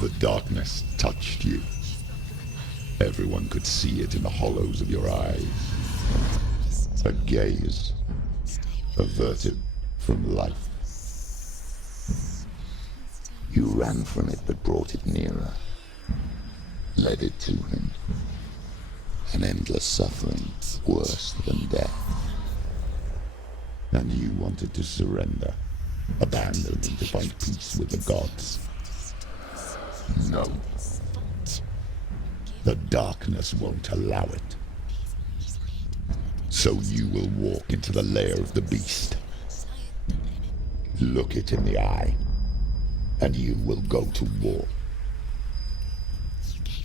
The darkness touched you. Everyone could see it in the hollows of your eyes. A gaze averted from life. You ran from it but brought it nearer. Led it to him. An endless suffering worse than death. And you wanted to surrender. Abandon and to find peace with the gods. No. The darkness won't allow it. So you will walk into the lair of the beast. Look it in the eye, and you will go to war.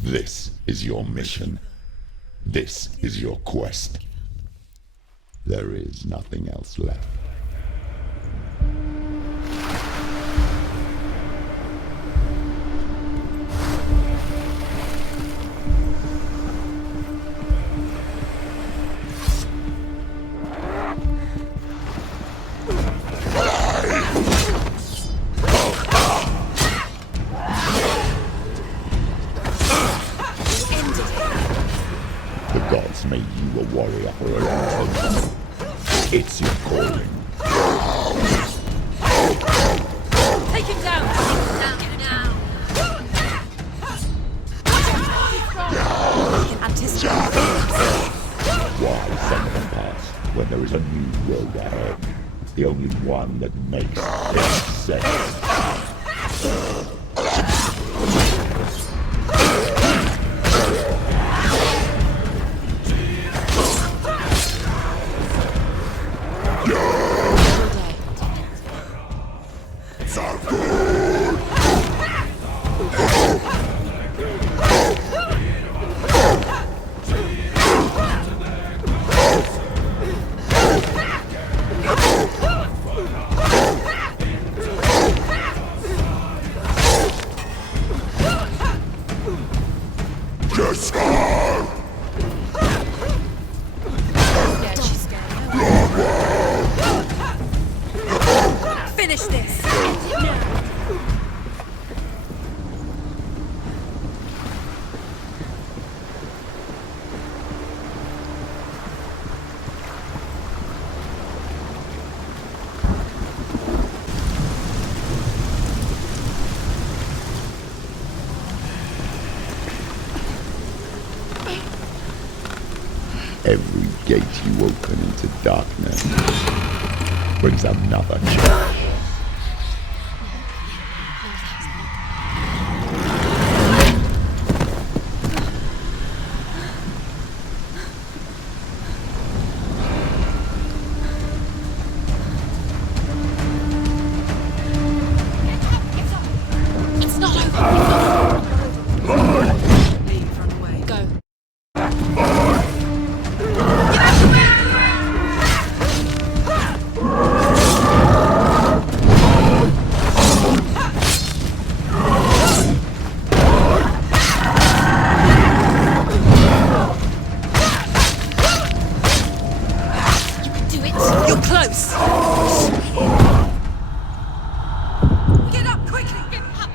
This is your mission. This is your quest. There is nothing else left. Made you a warrior for a long time. It's your calling. Take him down! Now! Why some of them pass when there is a new road ahead? The only one that makes sense. Finish this! Every gate you open into darkness brings another change. It's not over! Leave, run away. Go. You're close! Get up, quickly! Get up!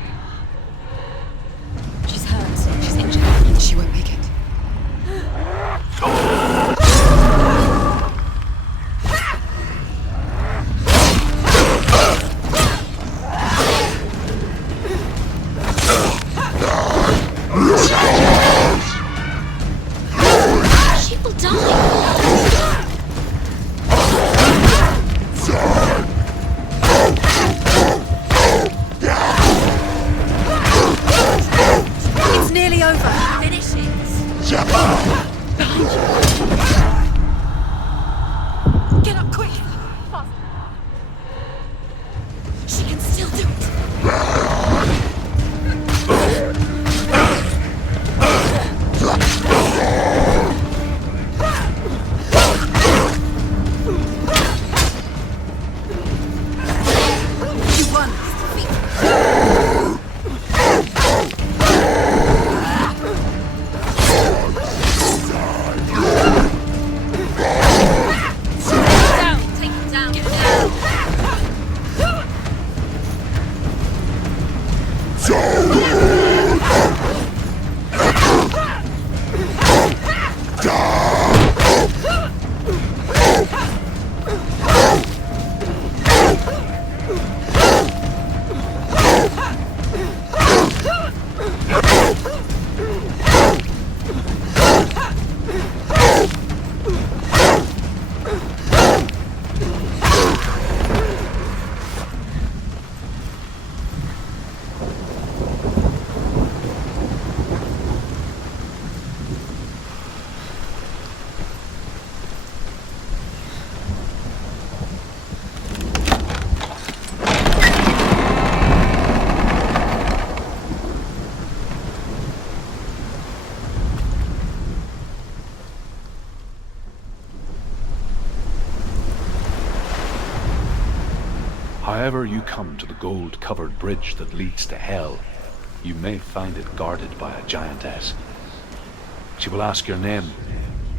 She's hurt. She's injured. She won't make it. She will die! It's nearly over. Finish it. Get up quick. She can still do it. You won. Down. however you come to the gold-covered bridge that leads to hell, you may find it guarded by a giantess. She will ask your name.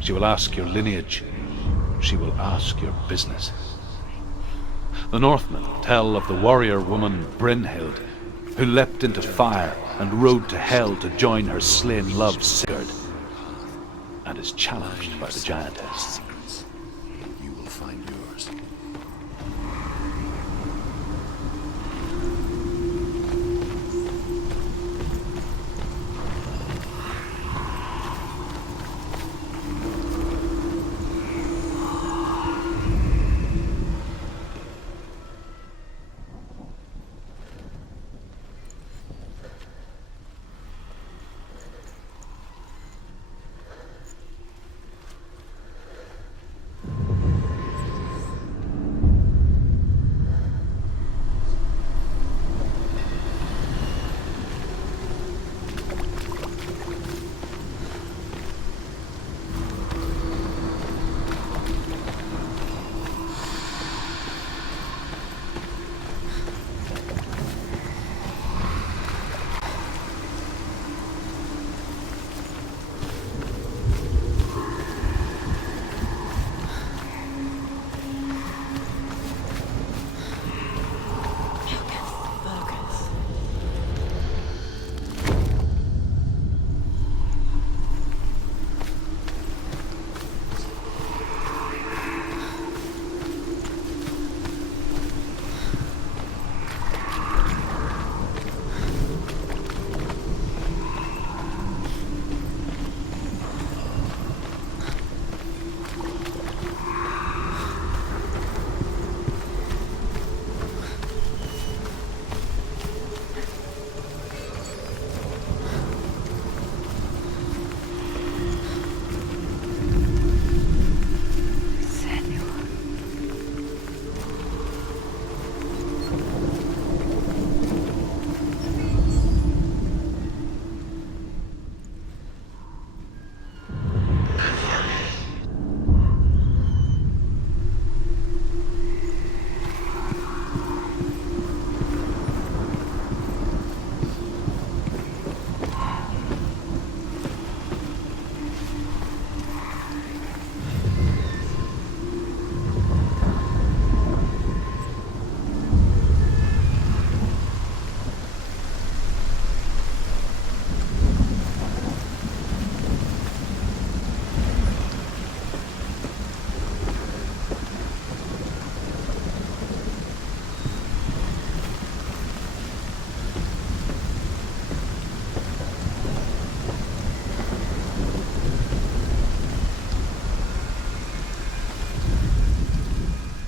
She will ask your lineage. She will ask your business. The Northmen tell of the warrior woman Brynhild, who leapt into fire and rode to hell to join her slain love Sigurd, and is challenged by the giantess. You will find yours.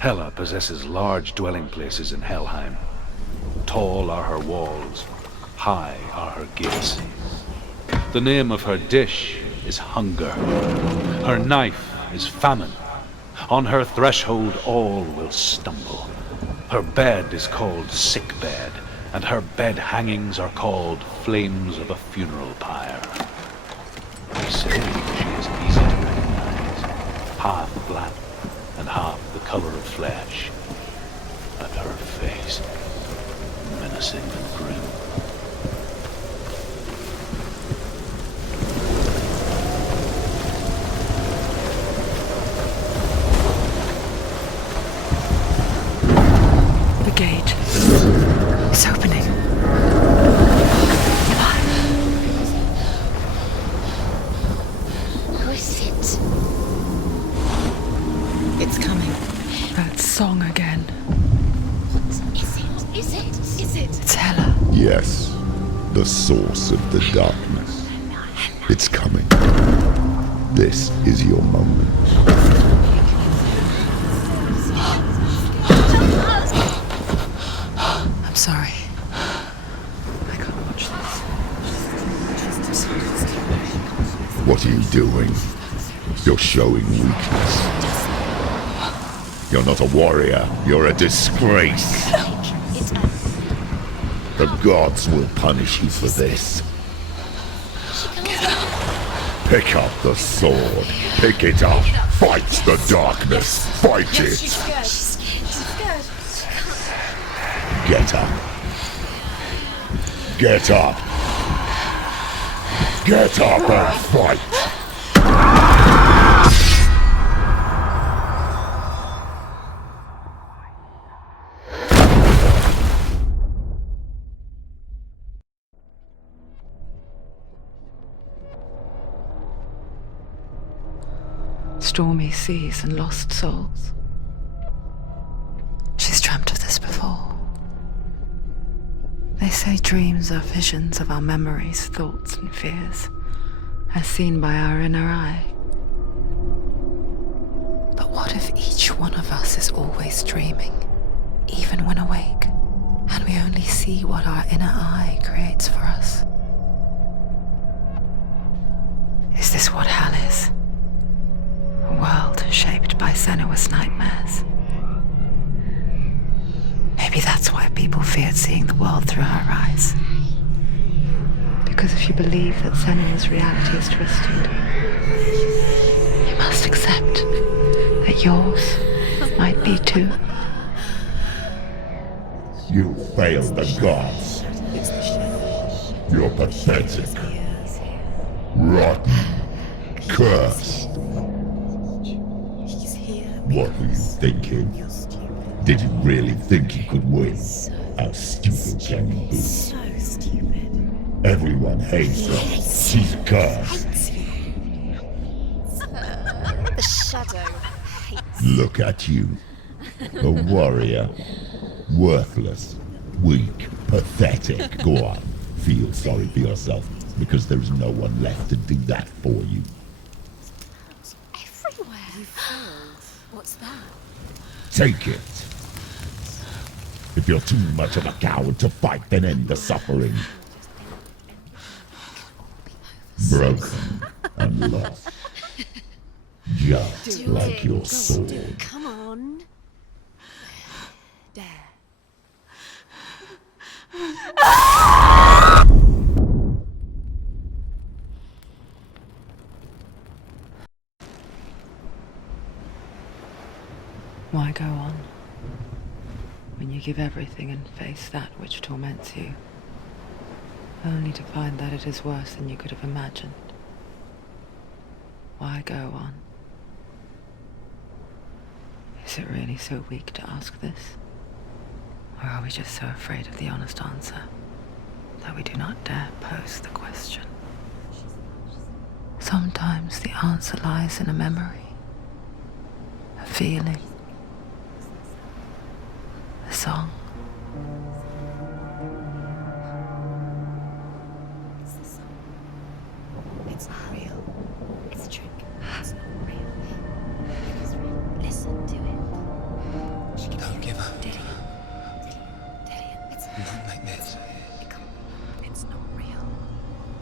Hela possesses large dwelling places in Helheim. Tall are her walls, high are her gates. The name of her dish is hunger. Her knife is famine. On her threshold all will stumble. Her bed is called sick bed, and her bed hangings are called flames of a funeral pyre. They say she is easy to recognize, half black and half the color of flesh, and her face menacing and grim. The gate is opening. Who is it? It's coming. That song again. What is it? Is it? Is it? It's Hela. Yes, the source of the darkness. It's coming. This is your moment. I'm sorry. I can't watch this. What are you doing? You're showing weakness. You're not a warrior. You're a disgrace. The gods will punish you for this. Pick up the sword. Pick it up. Fight the darkness. Fight it. She's scared. She's scared. Get up. Get up. Get up and fight. Stormy seas and lost souls. She's dreamt of this before. They say dreams are visions of our memories, thoughts, and fears, as seen by our inner eye. But what if each one of us is always dreaming, even when awake, and we only see what our inner eye creates for us? Is this what hell is? A world shaped by senua's nightmares. Maybe that's why people feared seeing the world through her eyes. Because if you believe that senua's reality is twisted, you must accept that yours might be too. You failed the gods. You're pathetic. Rotten. Cursed. What were you thinking? Did you really think you could win? How stupid can you be? So stupid. Everyone hates her. She's cursed. The shadow hates. Look at you. A warrior. Worthless. Weak. Pathetic. Go on. Feel sorry for yourself, because there's no one left to do that for you. Everywhere. You failed. What's that? Take it. If you're too much of a coward to fight, then end the suffering. Broken and lost. Just like your sword. Come on. Dare. Why go on when you give everything and face that which torments you, only to find that it is worse than you could have imagined? Why go on? Is it really so weak to ask this? Or are we just so afraid of the honest answer that we do not dare pose the question? Sometimes the answer lies in a memory, a feeling, a song. It's not real. It's a trick. It's not real. It is real. Listen to it. Don't give up. Dillian. It's Not like this. It's not real.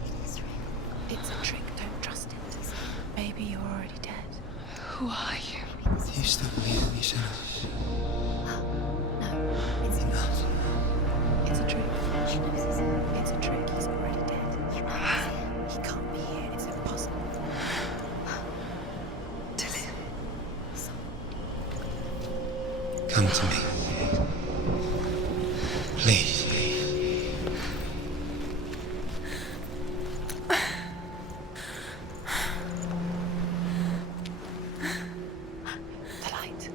It is real. It's a trick. Don't trust it. Maybe you're already dead. Who are you? Do you still believe in me, Senua? No, it's Enough. It's a trick. She knows it's a trick. He's already dead. He can't be here. It's impossible. Dillian. Come to me. Please. The light.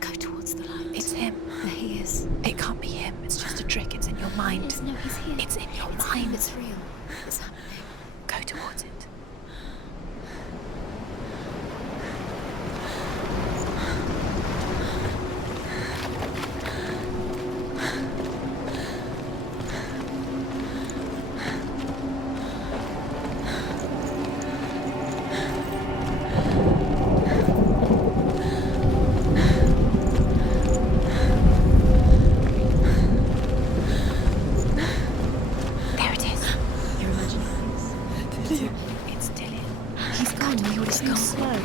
Go towards the light. It's him. There he is. It can't be him. It's just a trick. It's in your mind. No, he's here. It's in your mind. It's real. It's happening. Go towards it. There it is. You're imagining things. It's Dillian. He's gone. He's gone. Slow.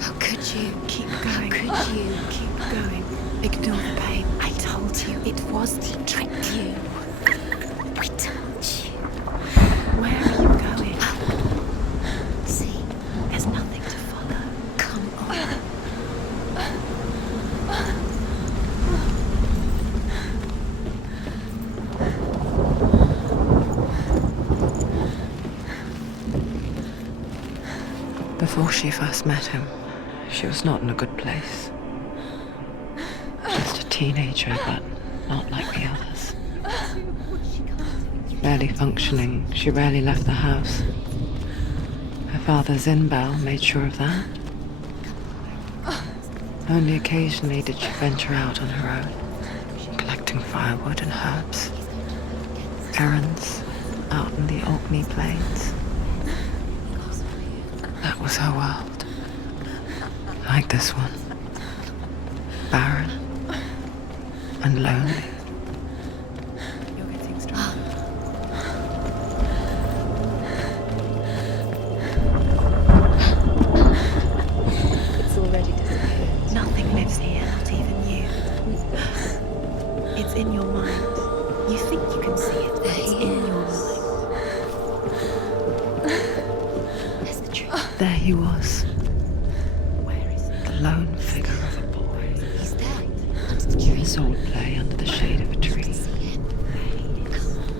How could you? Keep going. How could you? Keep going. Ignore the pain. I told you it was to trick you. I told you. Where are you going? See, there's nothing to follow. Come on. Before she first met him, she was not in a good place. Just a teenager, but not like the others. Barely functioning, she rarely left the house. Her father's in-bell made sure of that. Only occasionally did she venture out on her own, collecting firewood and herbs. Errands out in the Orkney Plains. That was her world. Like this one. Barren and lonely. You're getting stronger. It's already disappeared. Nothing lives here, not even you. It's in your mind. You think you can see it, but it's in your mind. That's the truth. There he was, Where is it? the lone figure of a boy. He's there. Under the tree. Swordplay under the shade of a tree.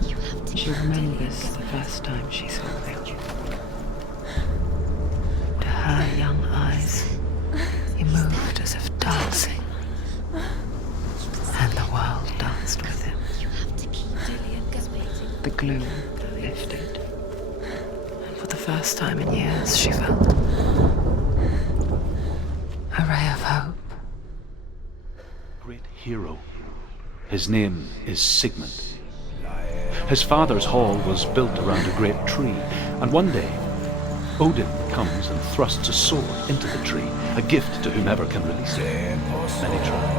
You have to. She remembers the first time she saw him. To her young eyes, he moved as if dancing, and the world danced with him. You have to keep Dillian going. The gloom lifted, and for the first time in years, she felt a ray of hope. Great hero. His name is Sigmund. His father's hall was built around a great tree, and one day, Odin comes and thrusts a sword into the tree, a gift to whomever can release it. Many try.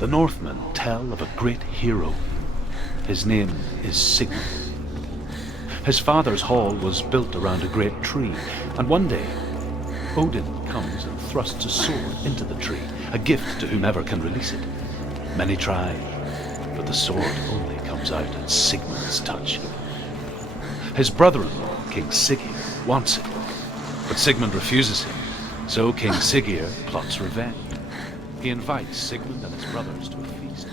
The Northmen tell of a great hero. His name is Sigmund. His father's hall was built around a great tree, and one day, Odin comes and thrusts a sword into the tree, a gift to whomever can release it. Many try, but the sword only comes out at Sigmund's touch. His brother-in-law, King Siggeir, wants it, but Sigmund refuses him, so King Siggeir plots revenge. He invites Sigmund and his brothers to a feast.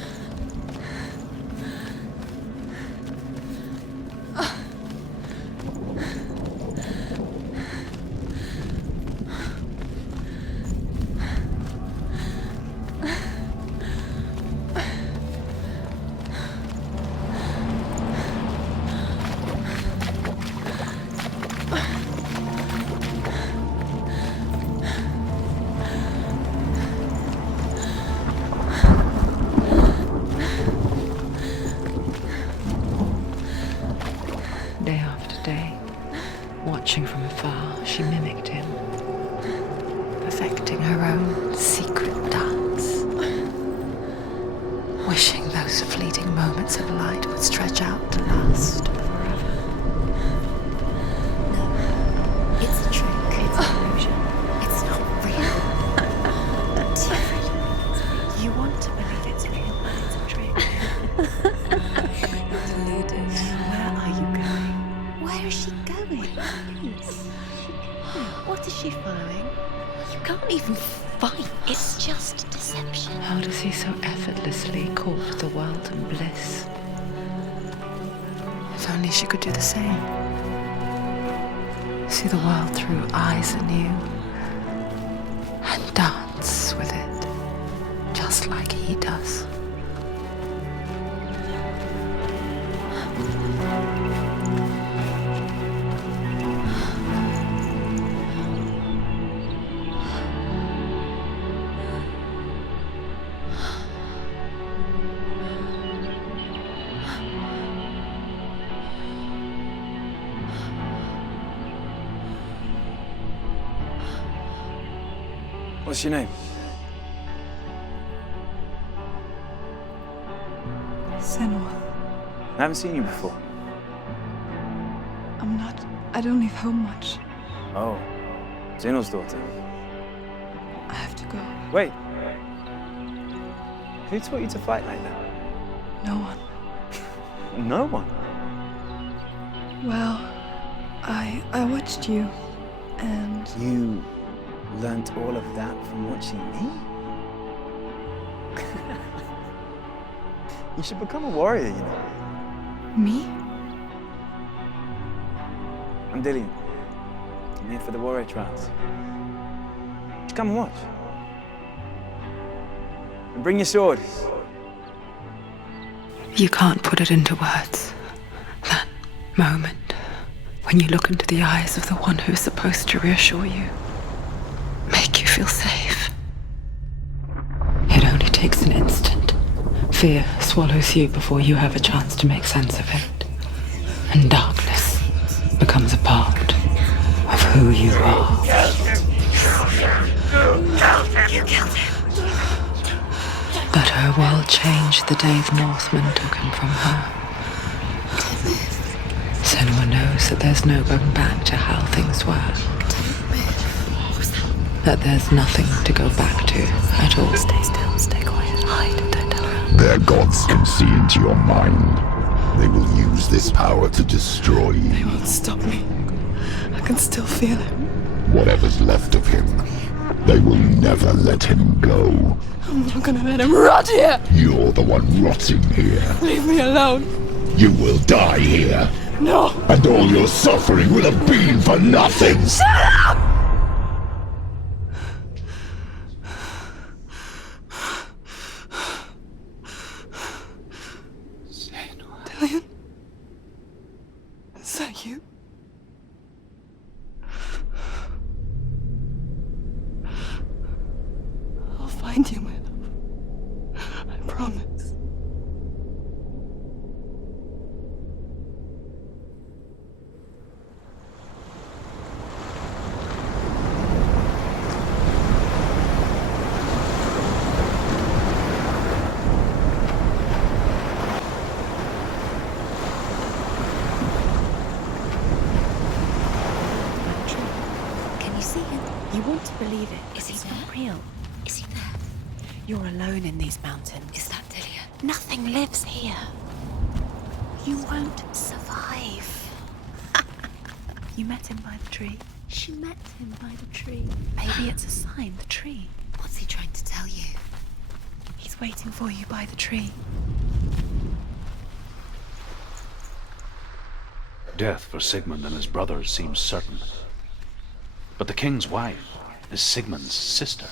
day after day. Watching from afar, she mimicked him, perfecting her own secret dance. Wishing those fleeting moments of light would stretch out to last forever. No, it's a trick. It's an illusion. It's not real. You want to believe it's real, but it's a trick. You're deluded. Where are you going? Where is she going? What is she following? You can't even fight. It's just deception. How does he so effortlessly court the world and bliss? If only she could do the same. See the world through eyes anew and dance with it, just like he does. What's your name? Senua. I haven't seen you before. I don't leave home much. Oh, Zeno's daughter. I have to go. Wait. Who taught you to fight like that? No one. No one. Well, I watched you, and You learnt all of that from watching me? You should become a warrior, you know. me? I'm Dillian. I'm here for the warrior trials. Just come and watch. And bring your sword. You can't put it into words. That moment when you look into the eyes of the one who is supposed to reassure you, make you feel safe. It only takes an instant. Fear swallows you before you have a chance to make sense of it. And darkness becomes a part of who you are. You killed him. But her world changed the day the Northmen took him from her. Senua knows that there's no going back to how things were. That there's nothing to go back to at all. Stay still, stay quiet, hide, don't tell her. Their gods can see into your mind. They will use this power to destroy They you. won't stop me. I can still feel him. Whatever's left of him, they will never let him go. I'm not gonna let him rot here. You're the one rotting here. Leave me alone. You will die here. No. And all your suffering will have been for nothing. Dillian? Is that you? I'll find you, my love. I promise. Can you see him? You want to believe it. Is he It's there? not real. Is he there? You're alone in these mountains. Is that Dillian? Nothing lives here. You won't survive. You met him by the tree. She met him by the tree. Maybe it's a sign, the tree. What's he trying to tell you? He's waiting for you by the tree. Death for Sigmund and his brothers seems certain. But the king's wife is Sigmund's sister,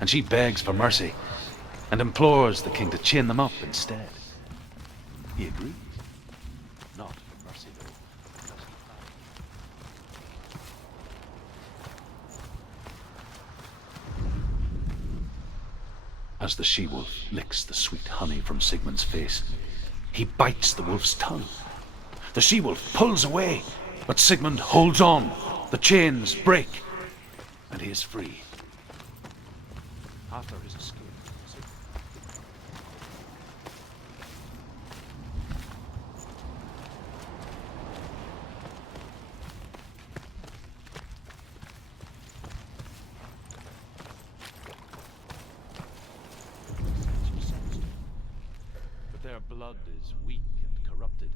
and she begs for mercy and implores the king to chain them up instead. He agrees. Not for mercy, though. As the she-wolf licks the sweet honey from Sigmund's face, he bites the wolf's tongue. The she-wolf pulls away, but Sigmund holds on. The chains break, and he is free. After his escape, but their blood is weak and corrupted,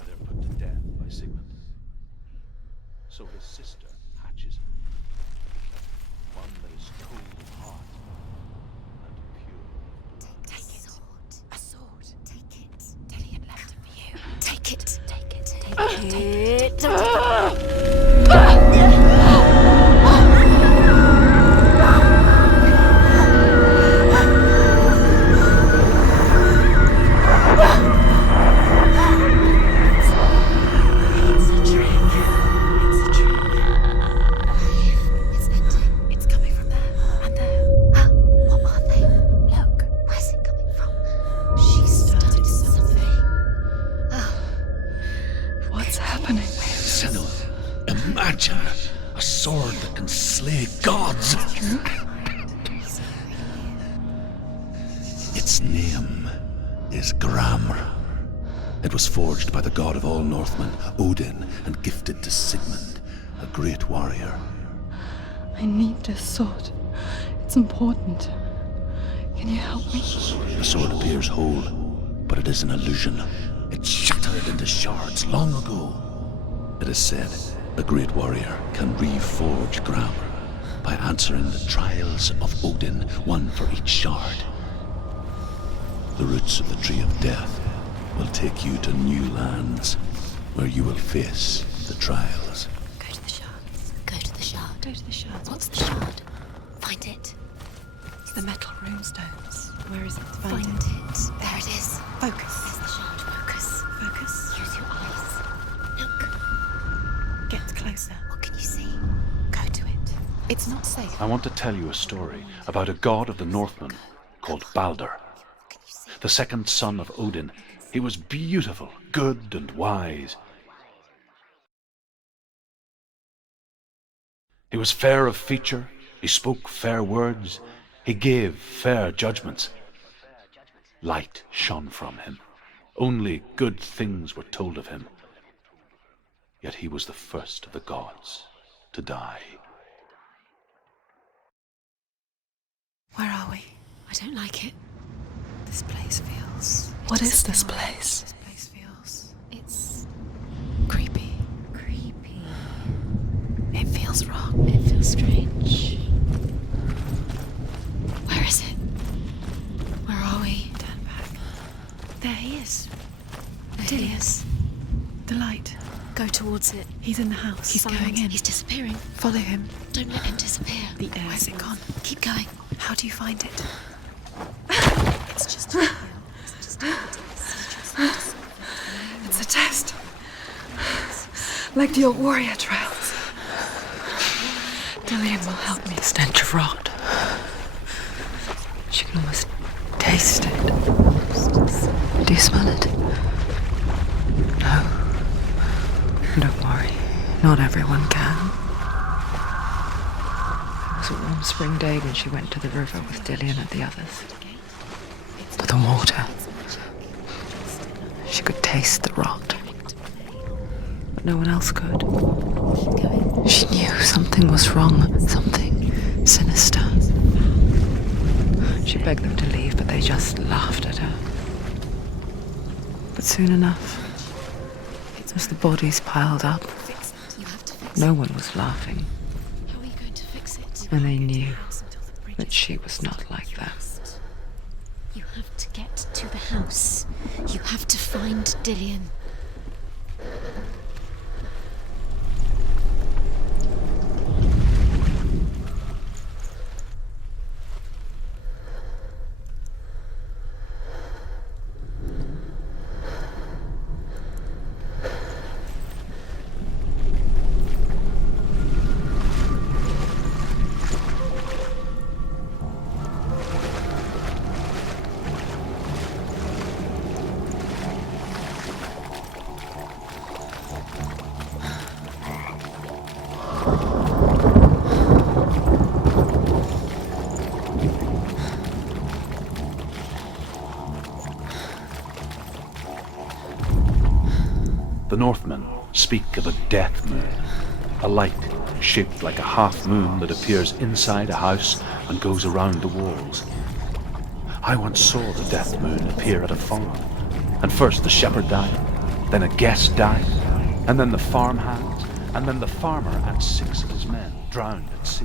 and they're put to death by Sigmund. So his sister hatches one that is cold of heart and pure. Take it. A sword. Take it. Dillion left it for you. Take it. Take it. Take it. Imagine a sword that can slay gods. Its name is Gramr. It was forged by the god of all Northmen, Odin, and gifted to Sigmund, a great warrior. I need this sword. It's important. Can you help me? The sword appears whole, but it is an illusion. It shattered into shards long ago. It is said a great warrior can reforge Gramr by answering the trials of Odin, one for each shard. The roots of the Tree of Death will take you to new lands where you will face the trials. Go to the shards. Go to the shard. Go to the shards. What's the shard? Find it. It's the metal runestones. Where is it? Find it. There it is. Focus. There's the shard. Focus. Focus. Use your eyes. Look. Get closer. What can you see? Go to it. It's not safe. I want to tell you a story about a god of the Northmen called Balder. What can you see? The second son of Odin. He was beautiful, good, and wise. He was fair of feature, he spoke fair words, he gave fair judgments. Light shone from him. Only good things were told of him. Yet he was the first of the gods to die. Where are we? I don't like it. This place feels... What is this place? This place feels... It's... creepy. Creepy. It feels wrong. It feels strange. Where is it? Where are we? Turn back. There he is. There Dillion. he is. The light. Go towards it. He's in the house. He's Find- going in. He's disappearing. Follow him. Don't let him disappear. The air. Where's it gone? Keep going. How do you find it? It's just a feel. It's just a It's a test. Like the old warrior trials. Dillion will help me. Stench of rot. She can almost taste it. Do you smell it? No. Don't worry. Not everyone can. It was a warm spring day when she went to the river with Dillion and the others. For the water. She could taste the rot. But no one else could. She knew something was wrong, something sinister. She begged them to leave, but they just laughed at her. But soon enough, as the bodies piled up, no one was laughing, How are you going to fix it? and they knew that she was not like them. You have to get to the house. You have to find Dillion. The Northmen speak of a death moon, a light shaped like a half moon that appears inside a house and goes around the walls. I once saw the death moon appear at a farm, and first the shepherd died, then a guest died, and then the farmhands, and then the farmer and 6 of his men drowned at sea.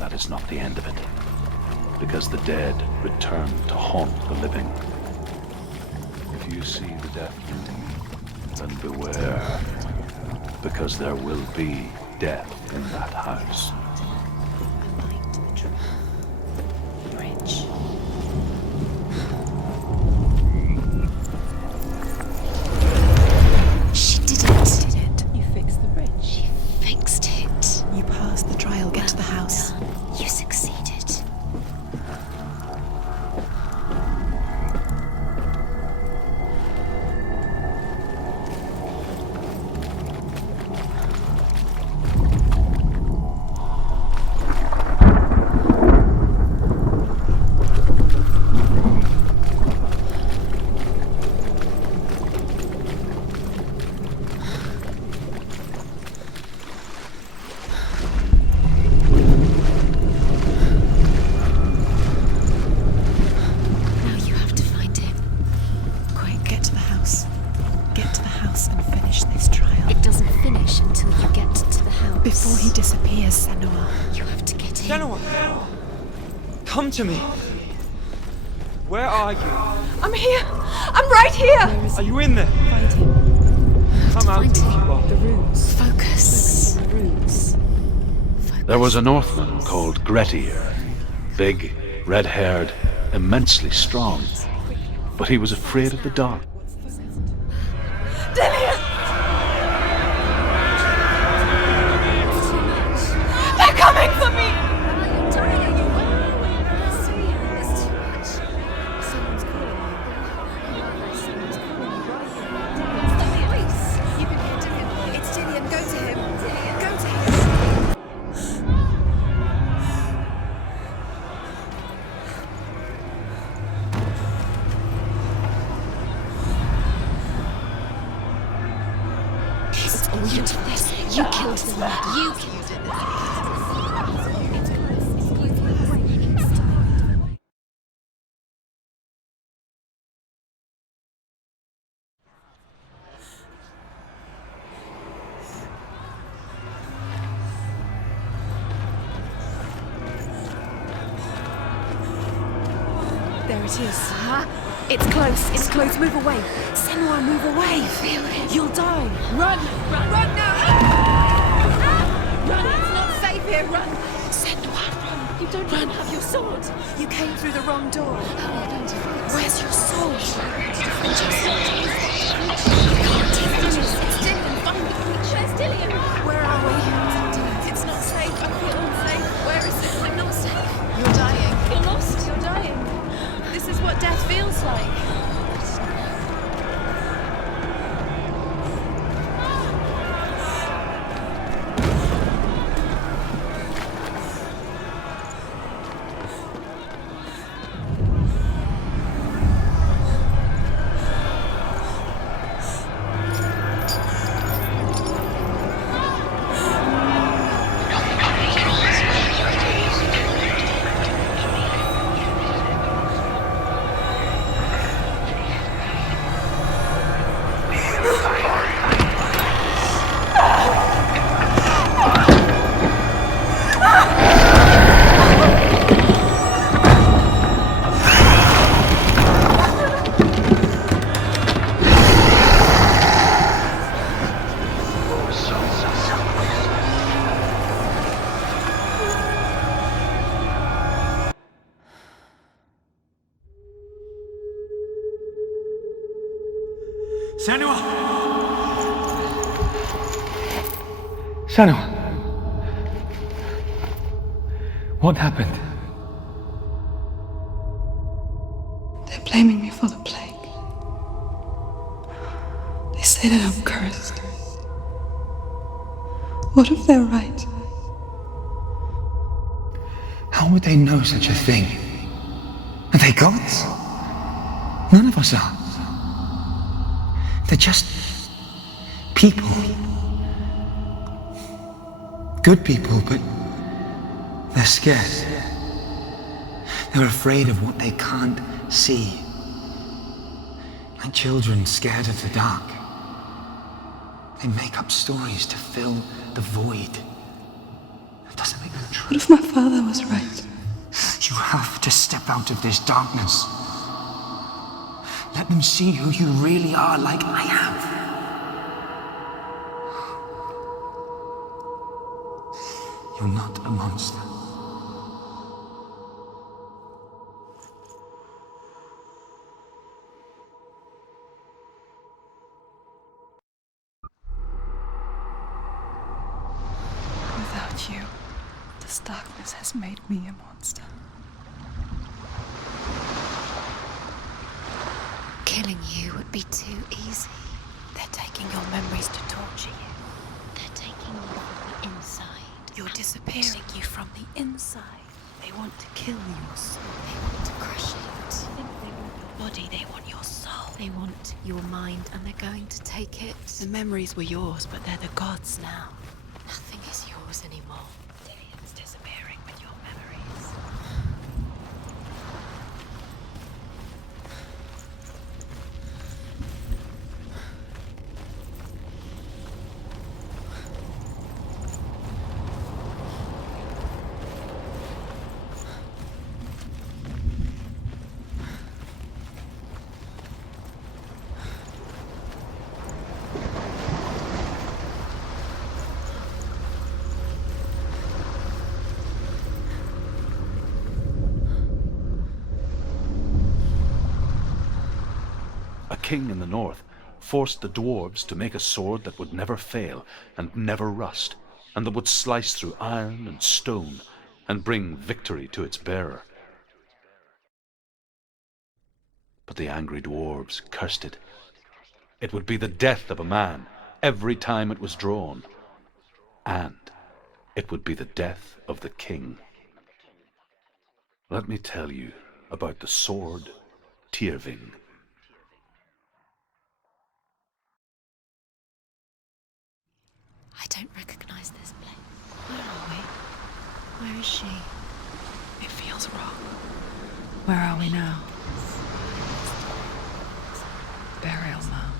That is not the end of it, because the dead return to haunt the living. If you see the death moon, then beware, because there will be death in that house. Bridge. She did it. You fixed the bridge. She fixed it. You passed the trial. Get to the house. You succeeded. Before he disappears, Senua. You have to get in. Senua! Come to me! Where are you? I'm here! I'm right here! Are you in there? Find him. Come out find if him. you are. The runes. Focus. The runes. There was a Northman called Grettir, big, red-haired, immensely strong, but he was afraid of the dark. Dillian! They're coming for me! You did this. You killed them. You killed it. There it is. It's close. It's close. Move away. Senua, move away. Feel it. You'll die. Run! Run! Run now! Run! It's not safe here. Run! Senua, run! You don't even have your sword. You came through the wrong door. Where's your sword? Where's Dillian? Where are we? It's not safe. I feel unsafe. Where is it? I'm not safe. You're dying. You're lost. You're dying. This is what death feels like. Senua! Senua! What happened? They're blaming me for the plague. They say that I'm cursed. What if they're right? How would they know such a thing? Are they gods? None of us are. They're just people. Good people, but they're scared. They're afraid of what they can't see. Like children scared of the dark. They make up stories to fill the void. That doesn't make them true. What if my father was right? You have to step out of this darkness. Let them see who you really are, like I have. You're not a monster. Without you, this darkness has made me a monster. Killing you would be too easy. They're taking your memories to torture you. They're taking you from the inside. You're disappearing you from the inside. They want to kill your soul. They want to crush it. They want your body. They want your soul. They want your mind, and they're going to take it. The memories were yours, but they're the gods now. Nothing is yours anymore. Dillian's disappearing with your memories. A king in the north forced the dwarves to make a sword that would never fail and never rust, and that would slice through iron and stone and bring victory to its bearer. But the angry dwarves cursed it. It would be the death of a man every time it was drawn, and it would be the death of the king. Let me tell you about the sword Tyrving. I don't recognize this place. Where are we? Where is she? It feels wrong. Where are we now? Burial mound.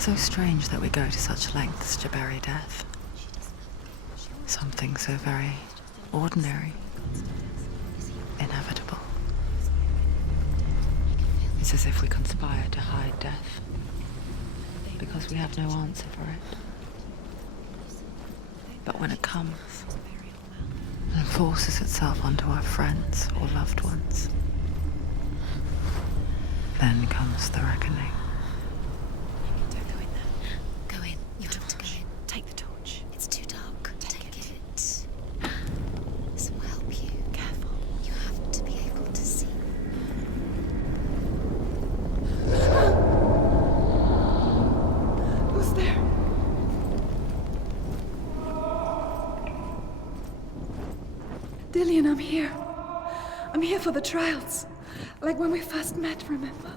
So strange that we go to such lengths to bury death. Something so very ordinary, inevitable. It's as if we conspire to hide death, because we have no answer for it. But when it comes and forces itself onto our friends or loved ones, then comes the reckoning. Don't go in there. Go in. You have to go in. Take the torch. It's too dark. Take it. This will help you. Careful. You have to be able to see. Who's there? Dillian, I'm here. I'm here for the trials. Like when we first met, remember?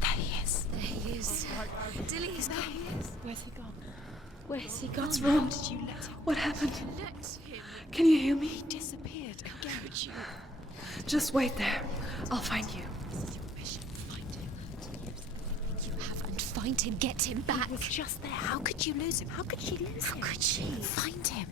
There he is. There he is. Dillian's there. He is. Where's he gone? Where's he gone? What's wrong? How did you let him? What happened? You let him. Can you hear me? He disappeared again. Could you? Just wait there. I'll find you. This is your mission. Find him. You have and find him. Get him back. He was just there. How could you lose him? How could she lose him? How could she? Find him.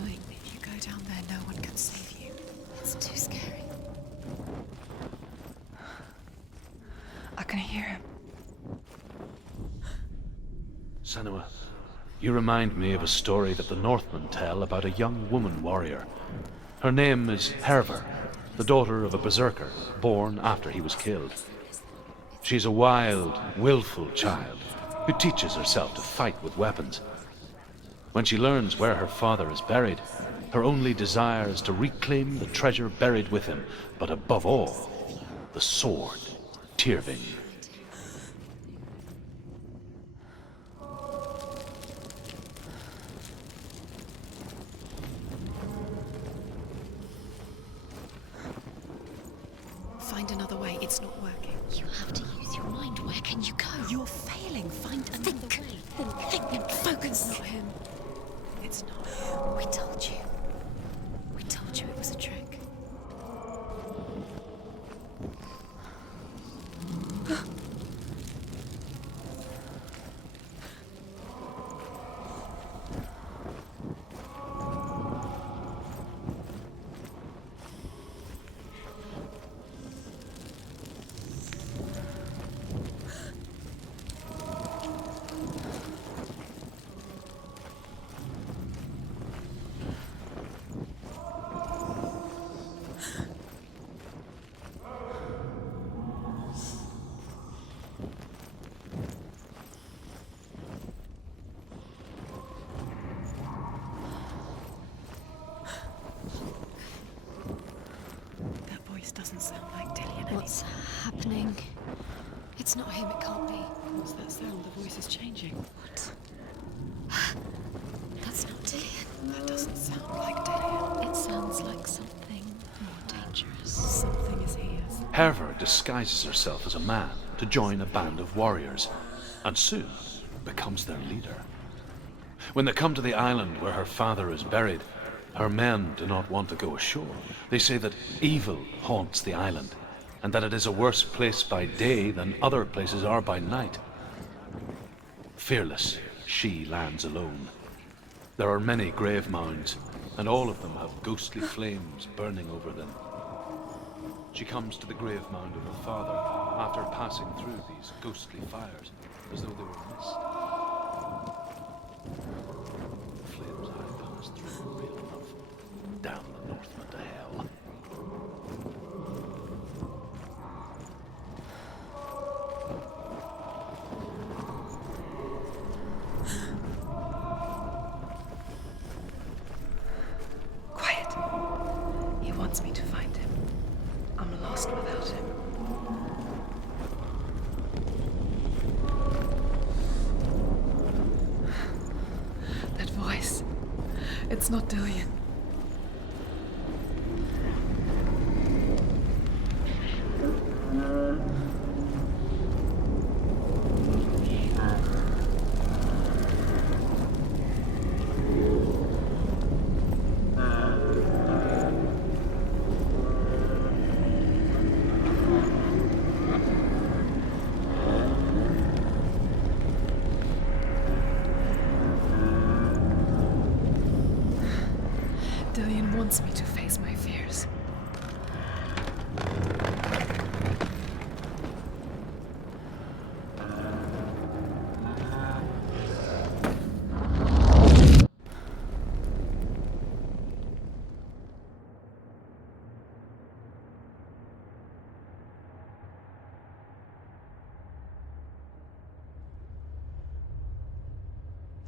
going. If you go down there, no one can save you. It's too scary. I can hear him. Senua, you remind me of a story that the Northmen tell about a young woman warrior. Her name is Herver, the daughter of a berserker, born after he was killed. She's a wild, willful child who teaches herself to fight with weapons. When she learns where her father is buried, her only desire is to reclaim the treasure buried with him, but above all, the sword, Tyrving. Find another way. It's not working. You have to use your mind. Where can you go? You're failing. Find another way. Think. Focus. It's not him. It's not him. We told you. We told you it was a trick. Doesn't sound like Dillian. What's happening? It's not him, it can't be. What's that sound? The voice is changing. What? That's not Dillian. That doesn't sound like Dillian. It sounds like something more dangerous. Something is here. Herver disguises herself as a man to join a band of warriors, and soon becomes their leader. When they come to the island where her father is buried, her men do not want to go ashore. They say that evil haunts the island, and that it is a worse place by day than other places are by night. Fearless, she lands alone. There are many grave mounds, and all of them have ghostly flames burning over them. She comes to the grave mound of her father after passing through these ghostly fires, as though they were mist. The flames have passed through real enough. Down the Northman to hell. Quiet. He wants me to find him. I'm lost without him. That voice. It's not Dillian. Dillian wants me to face my fears.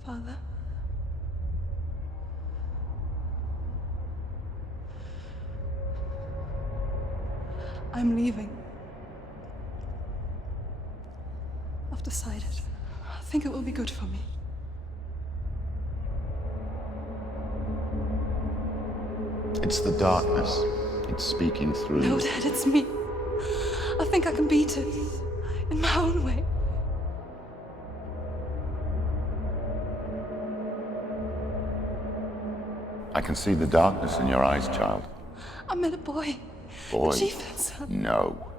Father? I'm leaving. I've decided. I think it will be good for me. It's the darkness. It's speaking through No, you. Dad, it's me. I think I can beat it. In my own way. I can see the darkness in your eyes, child. I met a boy. Boy. The chieftain's son. No.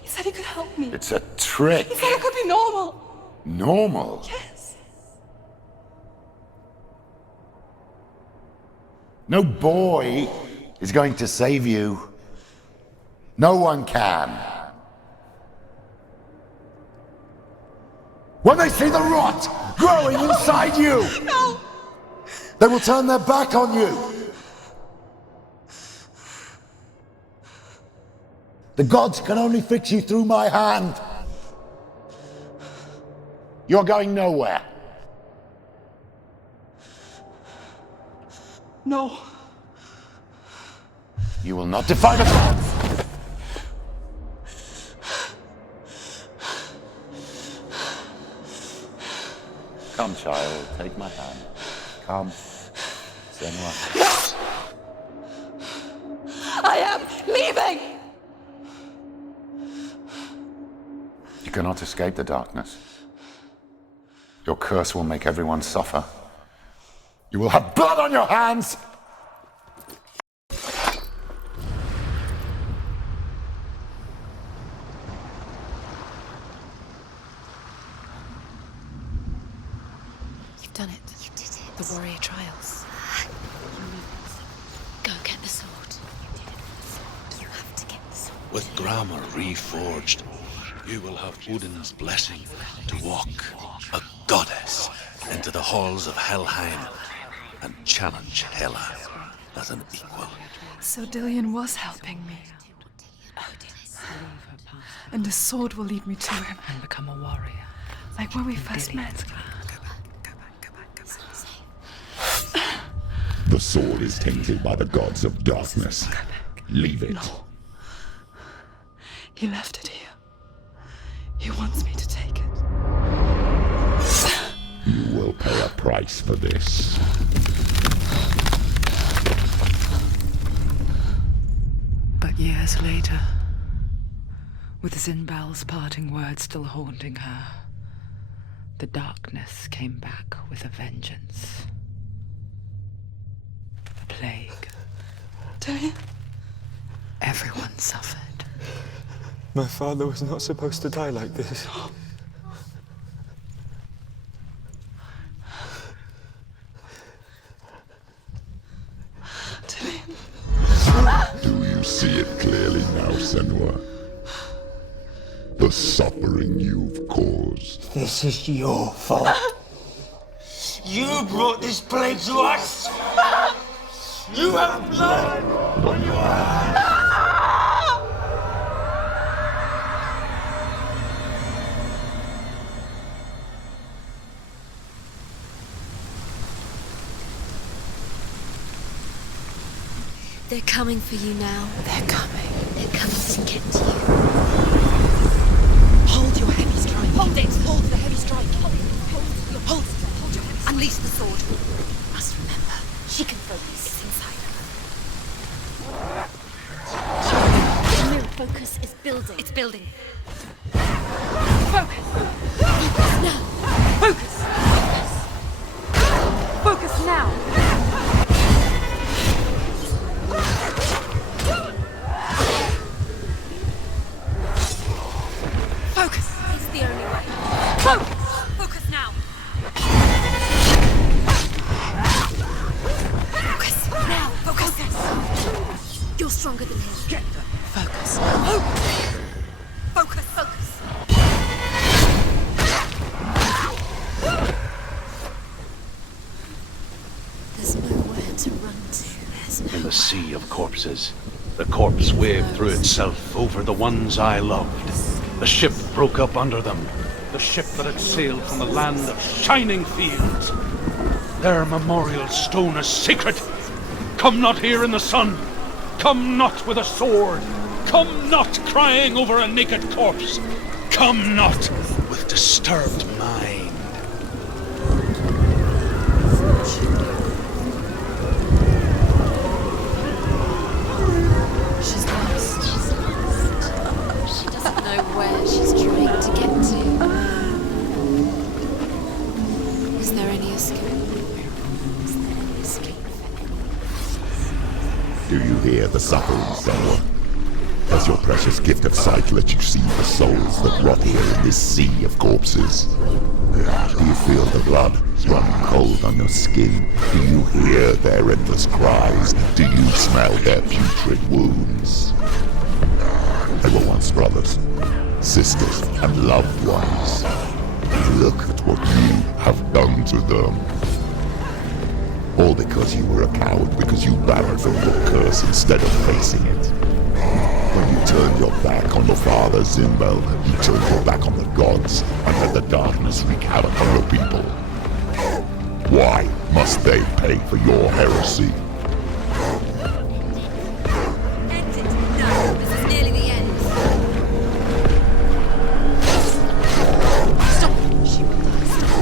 He said he could help me. It's a trick. He said I could be normal. Normal? Yes. No boy is going to save you. No one can. When they see the rot growing inside you, No! they will turn their back on you. The gods can only fix you through my hand. You're going nowhere. No. You will not defy the gods. Come, child, take my hand. Come, senua. I am leaving! You cannot escape the darkness. Your curse will make everyone suffer. You will have blood on your hands! You've done it. You did it. The warrior trials. Go get the sword. You did it. You have to get the sword. With grammar reforged, you will have Odin's blessing to walk, a goddess, into the halls of Helheim and challenge Hela as an equal. So Dillion was helping me. And the sword will lead me to him. And become a warrior. Like when we first met. The sword is tainted by the gods of darkness. Leave it. No. He left it here. He wants me to take it. You will pay a price for this. But years later, with Zinbal's parting words still haunting her, the darkness came back with a vengeance. The plague. Dillion? Everyone suffered. My father was not supposed to die like this. Do you see it clearly now, Senua? The suffering you've caused. This is your fault. You brought this plague to us. You have blood on your hands. They're coming for you now. They're coming. They're coming to get to you. Hold your heavy strike. Hold it. Hold the heavy strike. Hold your heavy strike. Unleash the sword. You must remember, she can focus. It's inside her. The mirror focus is building. It's building. Focus! Focus now. Focus! Focus now! Focus. It's the only way. Focus. Focus now. Focus now. Focus. You're stronger than him. Get the focus. Focus. Focus. There's nowhere to run to. In the sea of corpses, the corpse waved through itself over the ones I loved. The ship broke up under them. The ship that had sailed from the land of shining fields. Their memorial stone is sacred. Come not here in the sun. Come not with a sword. Come not crying over a naked corpse. Come not with disturbed mind. She's lost. She doesn't know where she's trying to get to. Is there any escape? Is there any escape for Do you hear the suffering, Senua? Does your precious gift of sight let you see the souls that rot here in this sea of corpses? Do you feel the blood is running cold on your skin? Do you hear their endless cries? Do you smell their putrid wounds? They were once brothers, sisters, and loved ones. Look at what you have done to them. All because you were a coward, because you ran from your curse instead of facing it. When you turned your back on your father, Zimbel, you turned your back on the gods and let the darkness wreak havoc on your people. Why must they pay for your heresy? End it. No, this is nearly the end. Stop. She will die. Stop.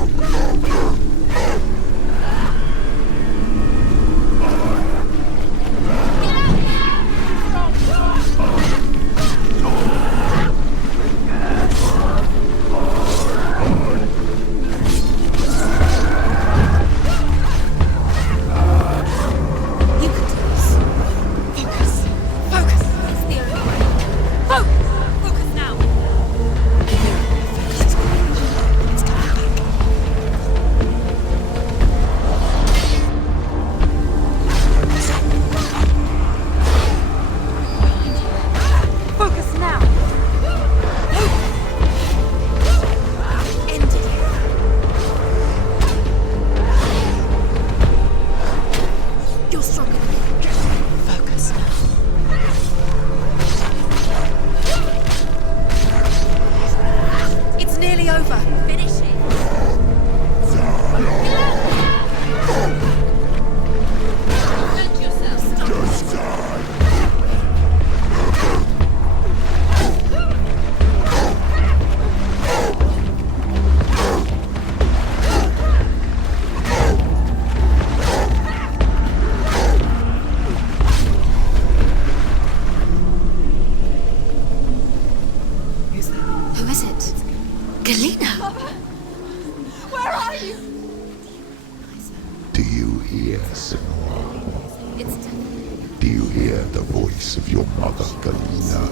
Do you hear the voice of your mother, Galena?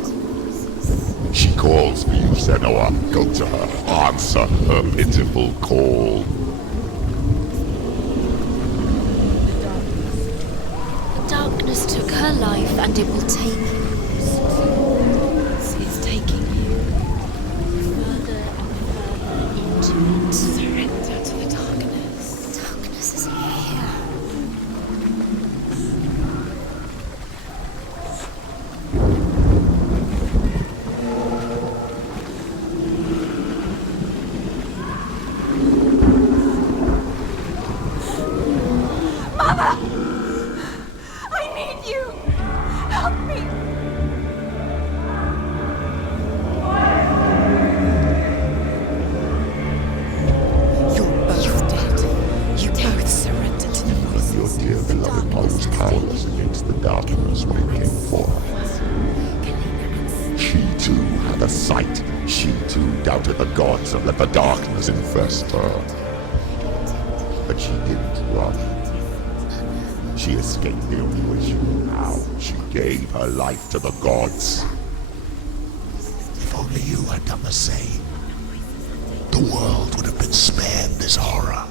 She calls for you, Senua. Go to her. Answer her pitiful call. The darkness took her life, and it will take you. It's taking you further and further into it. Surrender to the darkness. Darkness is here. And let the darkness infest her. But she didn't run. She escaped the only way she knew how. She gave her life to the gods. If only you had done the same, the world would have been spared this horror.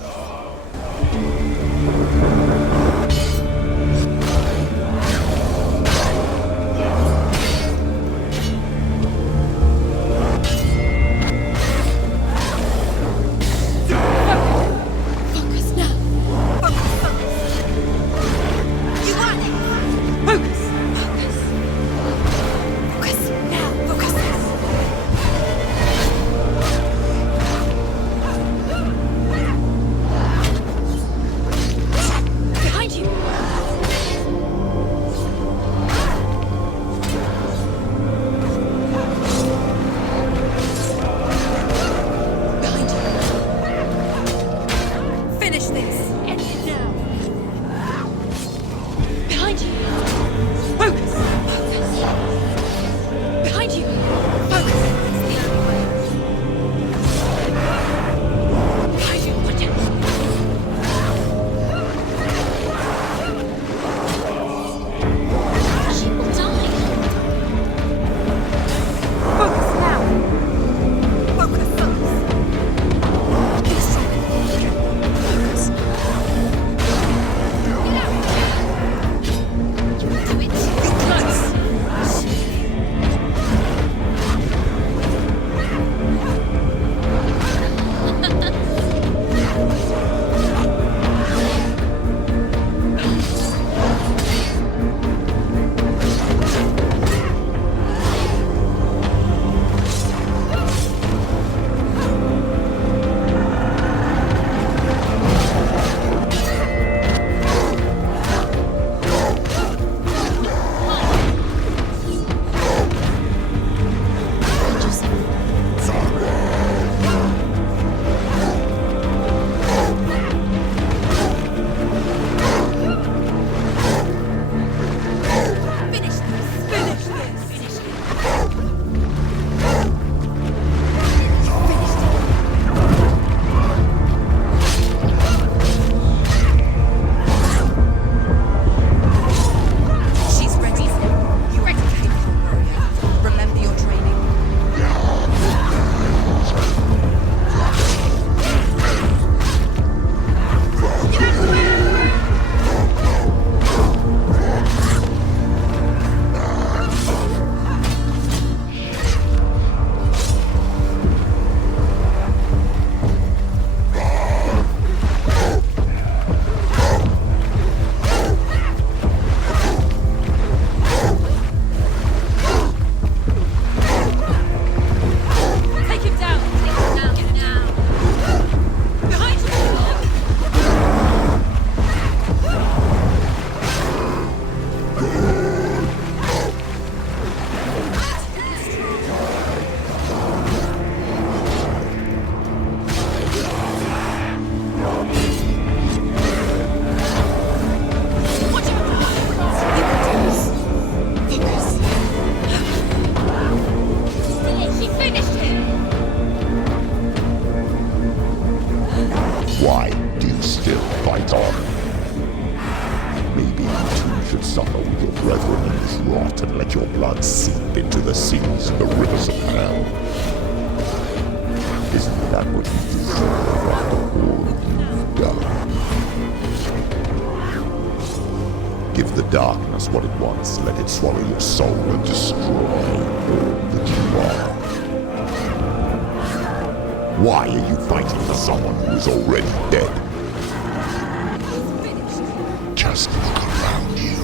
Do you still fight on? Maybe you too should suffer with your brethren in this rot and let your blood seep into the seas and the rivers of hell. Isn't that what you deserve after all you've done? Give the darkness what it wants, let it swallow your soul and destroy all that you are. Why are you fighting for someone who is already dead? Just look around you.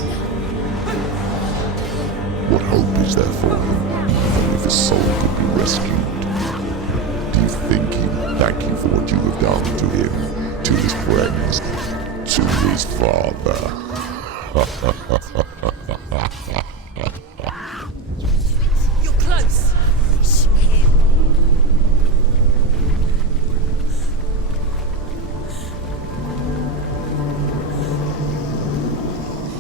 What hope is there for him, even if his soul could be rescued? Do you think he will thank you for what you have done to him, to his friends, to his father? You're close.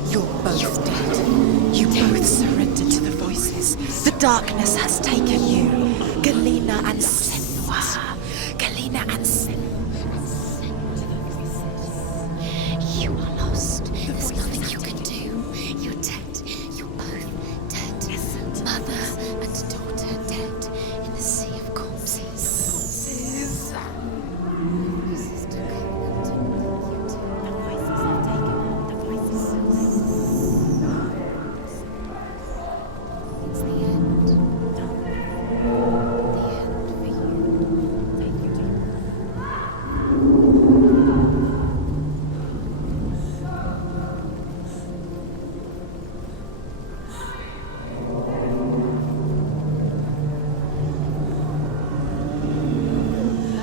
You're both dead. You both surrendered to the voices. The darkness has taken you. Galena and Senua. Galena and Senua. You are lost. There's nothing you can do. You're dead. You're both dead. Mother and daughter dead in the sea of corpses. It's the end. The end for you.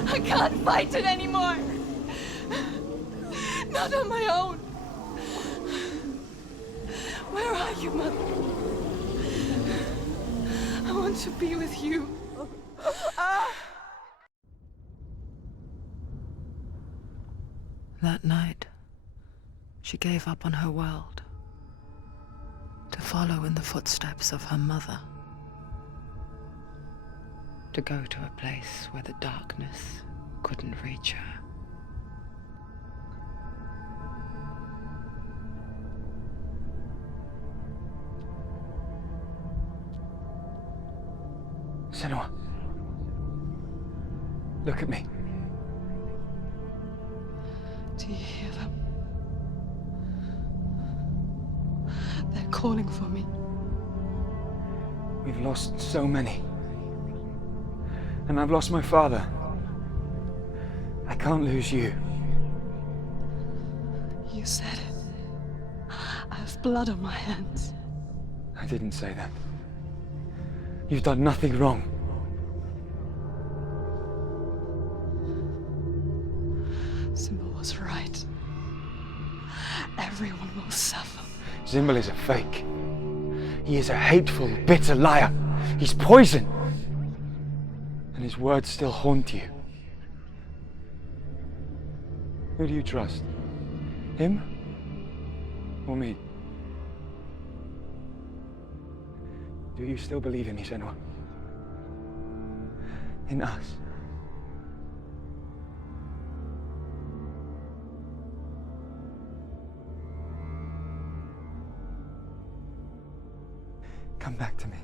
I can't fight it anymore. Not on my own. Where are you, Mother? I want to be with you. That night, she gave up on her world to follow in the footsteps of her mother, to go to a place where the darkness couldn't reach her. Senua. Look at me. Do you hear them? They're calling for me. We've lost so many. And I've lost my father. I can't lose you. You said it. I have blood on my hands. I didn't say that. You've done nothing wrong. Symbol was right. Everyone will suffer. Zimbel is a fake. He is a hateful, bitter liar. He's poison. And his words still haunt you. Who do you trust? Him? Or me? Do you still believe in me, Senua? In us? Come back to me.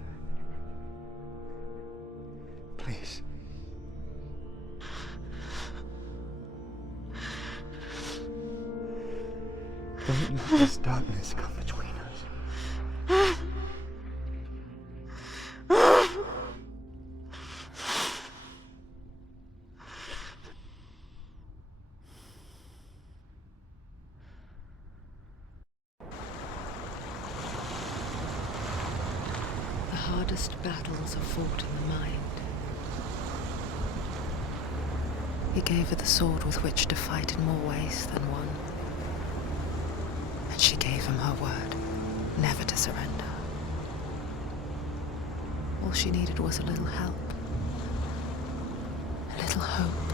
Please. Don't let this darkness come between us. The hardest battles are fought in the mind. He gave her the sword with which to fight in more ways than one. And she gave him her word, never to surrender. All she needed was a little help, a little hope.